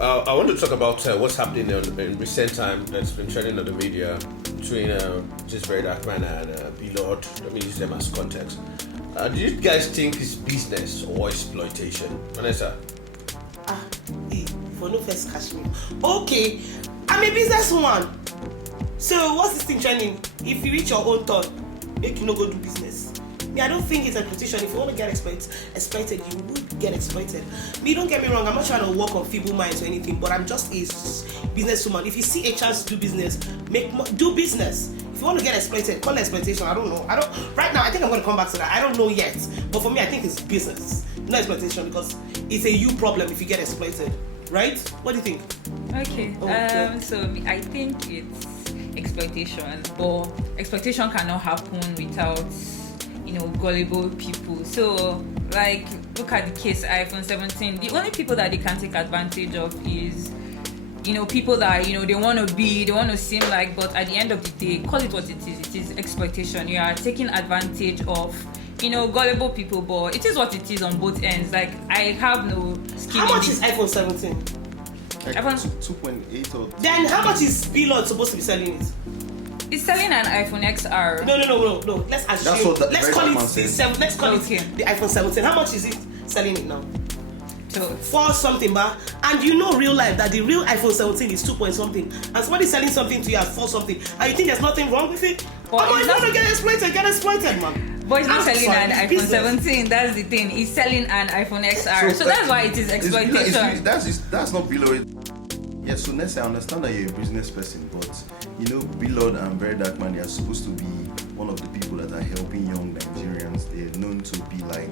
I want to talk about what's happening in recent time that's been trending on the media between this very dark man and Blord. Let me use them as context. Do you guys think it's business or exploitation? Vanessa? For no first catch me. Okay, I'm a businesswoman. So what's this thing trending? If you reach your own turn, make you no go do business. Me, I don't think it's exploitation. If you want to get exploited, you would get exploited. Me, don't get me wrong, I'm not trying to work on feeble minds or anything, but I'm just a businesswoman. If you see a chance to do business, do business. If you want to get exploited, call it exploitation. I don't know. Right now, I think I'm going to come back to that. I don't know yet. But for me, I think it's business, not exploitation, because it's a you problem if you get exploited. Right? What do you think? Okay. So I think it's exploitation, but exploitation cannot happen without gullible people. So like, look at the case iPhone 17. The only people that they can take advantage of is people that they want to seem like, but at the end of the day, call it what it is exploitation. You are taking advantage of gullible people, but it is what it is on both ends. Like, I have no skin. How much is iPhone 17? iPhone 2.8 or... Then how much is Blord supposed to be selling it? It's selling an iPhone XR. No. Let's assume. Let's call it the iPhone 17. How much is it selling it now? For something, and real life that the real iPhone 17 is 2 point something, and somebody's selling something to you at 4 something, and you think there's nothing wrong with it? But if you want to get exploited, man. But it's not selling an iPhone 17. That's the thing. It's selling an iPhone XR. So that's why it is exploitation. That's not below it. Yeah, so Nessa, I understand that you're a business person, but Blord and Very Dark Man, they are supposed to be one of the people that are helping young Nigerians. They're known to be like,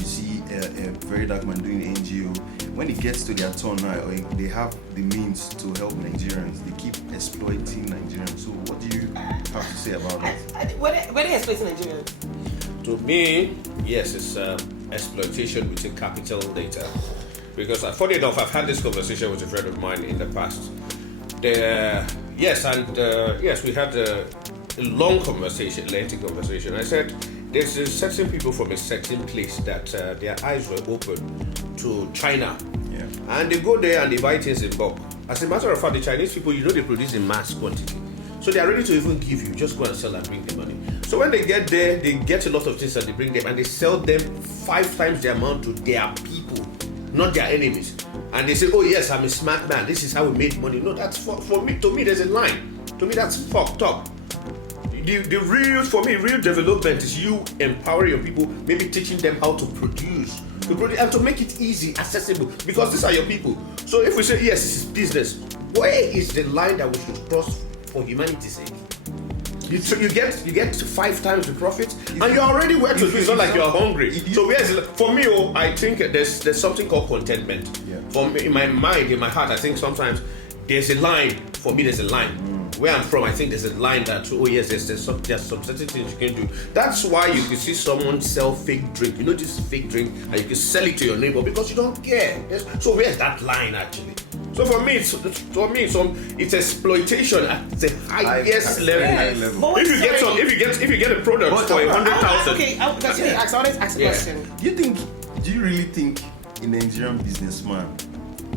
you see a Very Dark Man doing NGO. When it gets to their turn now, they have the means to help Nigerians. They keep exploiting Nigerians. So what do you have to say about that? When are they exploiting Nigerians? To me, yes, it's exploitation with a capital letter. Because funny enough, I've had this conversation with a friend of mine in the past. Yes, we had a long conversation, lengthy conversation. I said there's certain people from a certain place that their eyes were open to China, and they go there and they buy things in bulk. As a matter of fact, the Chinese people, they produce in mass quantity, so they are ready to even give you, just go and sell and bring the money. So when they get there, they get a lot of things and they bring them and they sell them 5 times the amount to their people, not their enemies. And they say, oh yes, I'm a smart man, this is how we made money. No, that's for me. To me, there's a line. To me, that's fucked up. The real development is you empowering your people, maybe teaching them how to produce and to make it easy, accessible, because these are your people. So if we say yes, this is business, where is the line that we should cross for humanity's sake? You get 5 times the profit, and you're already where to be. It's not like you're hungry. So for me, I think there's something called contentment. Yeah. For me, in my mind, in my heart, I think sometimes there's a line. For me, there's a line. Where I'm from, I think there's a line that there's some certain things you can do. That's why you can see someone sell fake drink. This fake drink, and you can sell it to your neighbor because you don't care. So where's that line actually? So for me, it's exploitation at the highest level. Yes. If you get a product for 100,000. Okay, I want to ask a question. Do you really think a Nigerian businessman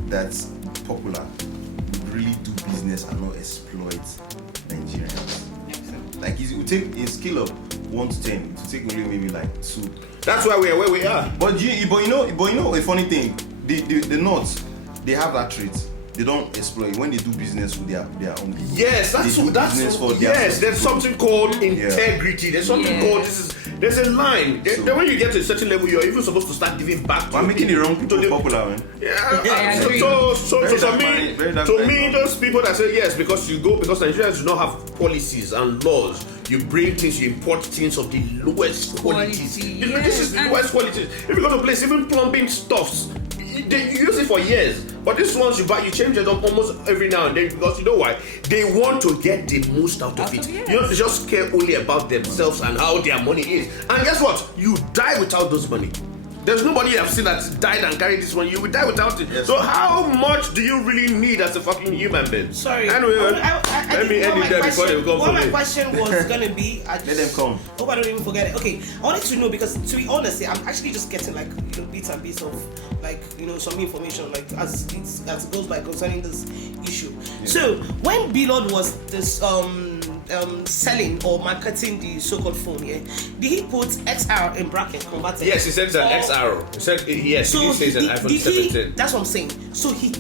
that's popular would really do business and not exploit Nigerians? Like, it would take a scale of 1 to 10. It would take only maybe like 2. That's why we are where we are. But you know a funny thing. The North, they have that trait. They don't exploit when they do business with their own people. Yes, there's something called integrity. There's something called there's a line. Then when you get to a certain level, you're even supposed to start giving back to I'm making the wrong people popular, man. To me, those people that say yes, because Nigerians do not have policies and laws. You bring things, you import things of the lowest qualities. This is the lowest qualities. If you go to a place, even plumbing stuffs, you use it for years. But these ones you buy, you change it up almost every now and then, because you know why? They want to get the most out of it. Yes. They just care only about themselves and how their money is. And guess what? You die without those money. There's nobody I've seen that's died and carried this one. You will die without it. Yes. So how much do you really need as a fucking human being? Sorry. Anyway, I let me end it there before they come what for my me. question was gonna be, Let them come. Hope I don't even forget it. Okay, I wanted to know because to be honest, I'm actually just getting like bits and bits of like some information like as it goes by concerning this issue. Yeah. So when Blord was this selling or marketing the so-called phone, yeah, did he put XR in bracket converted? Yes, he said it's an XR. He said yes. So he says an iPhone 17. that's what I'm saying. So he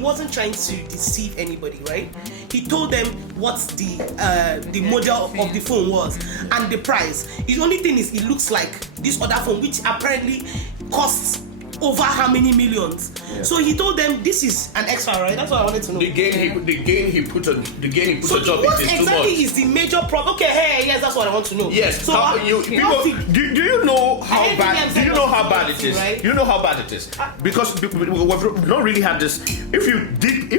wasn't trying to deceive anybody, right? He told them what the model of the phone was and the price. The only thing is, it looks like this other phone, which apparently costs over how many millions. Yeah. So he told them this is an extra, right? That's what I wanted to know. The gain he put on top what is too exactly much. is the major problem? Okay, hey, yes, that's what I want to know. Yes. So Do you know how I bad? Do you know how bad it is? right? Do you know how bad it is? Because we've not really had this. If you dig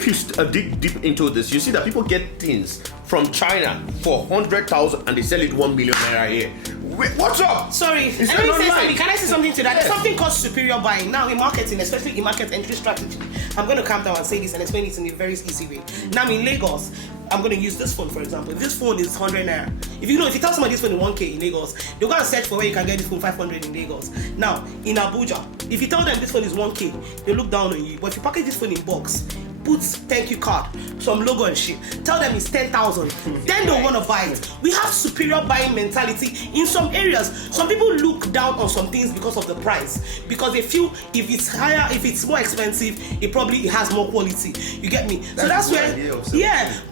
deep into this, you see that people get things from China for 100,000 and they sell it 1 million naira here. Wait, what's up? Sorry, Is let that me not say right? something. Can I say something to that? Yes. There's something called superior buying. Now in marketing, especially in market entry strategy, I'm going to calm down and say this and explain it in a very easy way. Now in Lagos, I'm going to use this phone for example. If this phone is 100 naira, if you tell somebody this phone is 1k in Lagos, they're going to search for where you can get this phone 500 in Lagos. Now in Abuja, if you tell them this phone is 1k, they look down on you. But if you package this phone in box, put thank you card, some logo and shit, tell them it's 10,000, then they'll want to buy it. We have superior buying mentality in some areas. Some people look down on some things because of the price, because they feel if it's higher, if it's more expensive, it probably has more quality. You get me? So that's where,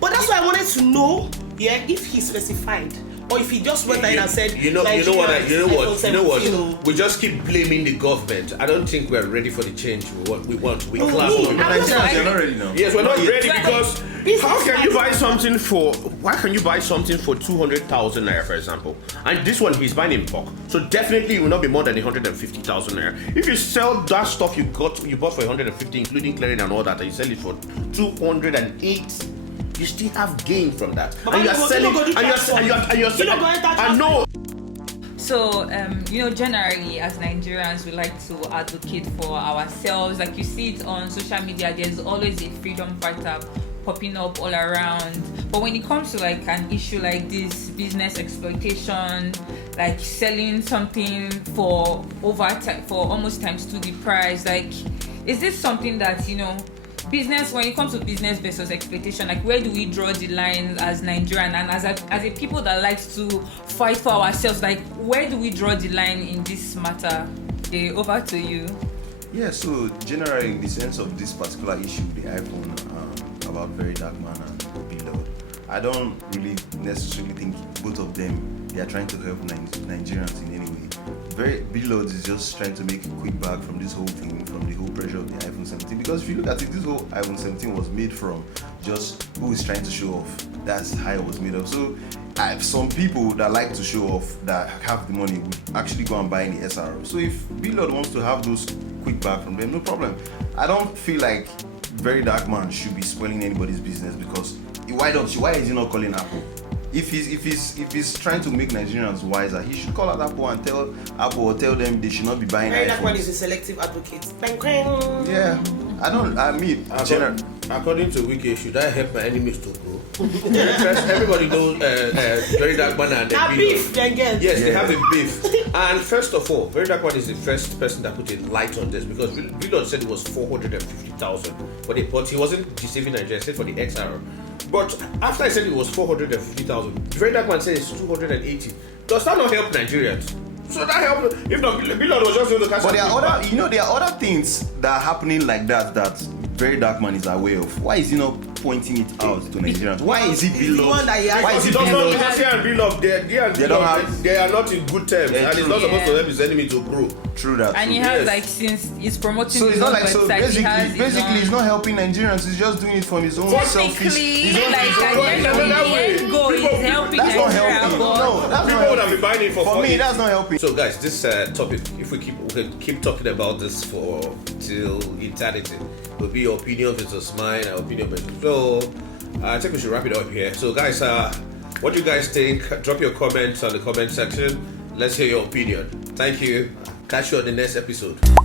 but that's why I wanted to know, if he specified. Or if he just went ahead and said, you know what? We just keep blaming the government. I don't think we're ready for the change we want. We clap. Nigerians are not ready now. Yes, we're not ready because how can you buy something for? Why can you buy something for 200,000 naira, for example? And this one he's buying in bulk, so definitely it will not be more than 150,000 naira. If you sell that stuff you bought for 150, including clearing and all that, and you sell it for 208. You still have gain from that, and you are selling, and you're selling. I know. So, generally as Nigerians, we like to advocate for ourselves. Like you see it on social media, there's always a freedom fighter popping up all around. But when it comes to like an issue like this, business exploitation, like selling something for almost times 2 the price, like, is this something that, business, when it comes to business versus exploitation, like where do we draw the line as Nigerian and as a people that likes to fight for ourselves, like where do we draw the line in this matter? Okay, over to you. Yeah, so generally in the sense of this particular issue, the iPhone about Very Dark Man and Blord, I don't really necessarily think both of them, they are trying to help Nigerians in any way. Blord is just trying to make a quick bag from this whole thing, from the whole pressure of the iPhone 17. Because if you look at it, this whole iPhone 17 was made from just who is trying to show off. That's how it was made of. So some people that like to show off, that have the money, would actually go and buy the SRO. So if Blord wants to have those quick bag from them, no problem. I don't feel like Very Dark Man should be spoiling anybody's business, because why is he not calling Apple? If he's trying to make Nigerians wiser, he should call out Apple and tell Apple, or tell them they should not be buying Very Dark Man iPhones. is a selective advocate. Yeah, According to Wiki, should I help my enemies to grow? Everybody knows Very Dark Man and That beef, then get. Yes, they have a beef. And first of all, Very Dark Man is the first person that put a light on this, because Blord said it was 450,000, but he wasn't deceiving Nigeria. He said for the XR. But after I said it was 450,000, Very Dark Man said it's 280. Does that not help Nigerians? So that helped. If not, Blord was just going to catch. But there are other things that are happening like that Very Dark Man is aware of. Why is he not pointing it out to Nigerians? Why is he Blord? Why is he Blord? Because he and Blord, they are not in good terms, and he's not supposed to help his enemy to grow. True that. And he has since he's promoting. So it's not like basically he's not helping Nigerians. He's just doing it from his own selfish. End goal is helping. That's not helping. No, that's people not would have been buying it for me. That's not helping. So guys, this topic, if we can keep talking about this for till eternity, will be your opinion versus mine, our opinion versus. So I think we should wrap it up here. So guys, what do you guys think? Drop your comments on the comment section. Let's hear your opinion. Thank you. Catch you on the next episode.